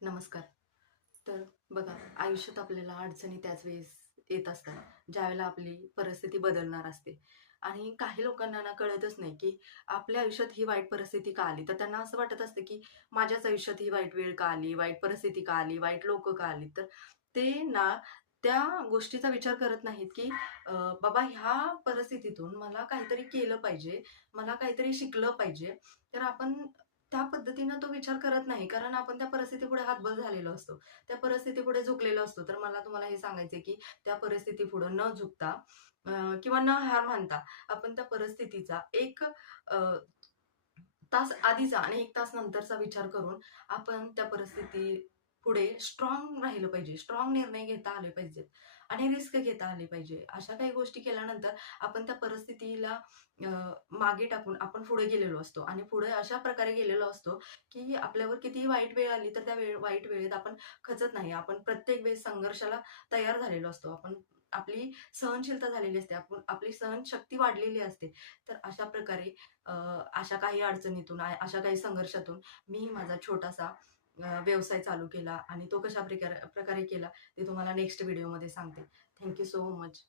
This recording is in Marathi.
नमस्कार. तर बघा, आयुष्यात आपल्याला अडचणी त्याच वेळेस येत असतात, ज्यावेळेला आपली परिस्थिती बदलणार असते. आणि काही लोकांना ना कळतच नाही, की आपल्या आयुष्यात ही वाईट परिस्थिती का आली? तर त्यांना असं वाटत असतं, की माझ्याच आयुष्यात ही वाईट वेळ का आली? वाईट परिस्थिती का आली? वाईट लोकं का आली? तर ते ना त्या गोष्टीचा विचार करत नाहीत, की अ, बाबा ह्या परिस्थितीतून मला काहीतरी केलं पाहिजे, मला काहीतरी शिकलं पाहिजे. तर आपण त्या पद्धतीनं तो विचार करत नाही. कारण आपण त्या परिस्थितीपुढे हतबल झालेलो असतो. त्या परिस्थितीपुढे झुकलेलो असतो. तर मला तुम्हाला हे सांगायचंय, की त्या परिस्थितीपुढे न झुकता अ, किंवा न हार मानता आपण त्या परिस्थितीचा एक तास आधीचा आणि 1 तास नंतरचा विचार करून आपण त्या परिस्थिती पुढे स्ट्राँग राहिलं पाहिजे. स्ट्राँग निर्णय घेता आले पाहिजेत आणि रिस्क घेता आली पाहिजे. अशा काही गोष्टी केल्यानंतर आपण त्या परिस्थितीला अ, मागे टाकून आपण पुढे गेलेलो असतो आणि पुढे अशा प्रकारे गेलेलो असतो, की आपल्यावर कितीही वाईट वेळ आली तर त्या वाईट वेळेत आपण खचत नाही. आपण प्रत्येक वेळेस संघर्षाला तयार झालेलो असतो. आपण आपली सहनशीलता झालेली असते. आपली सहनशक्ती वाढलेली असते. तर अशा प्रकारे अ, अशा काही अडचणीतून, अशा काही संघर्षातून मी माझा छोटासा व्यवसाय चालू केला आणि तो कशा प्रकारे केला ते तुम्हाला नेक्स्ट व्हिडिओमध्ये सांगते. Thank you so much.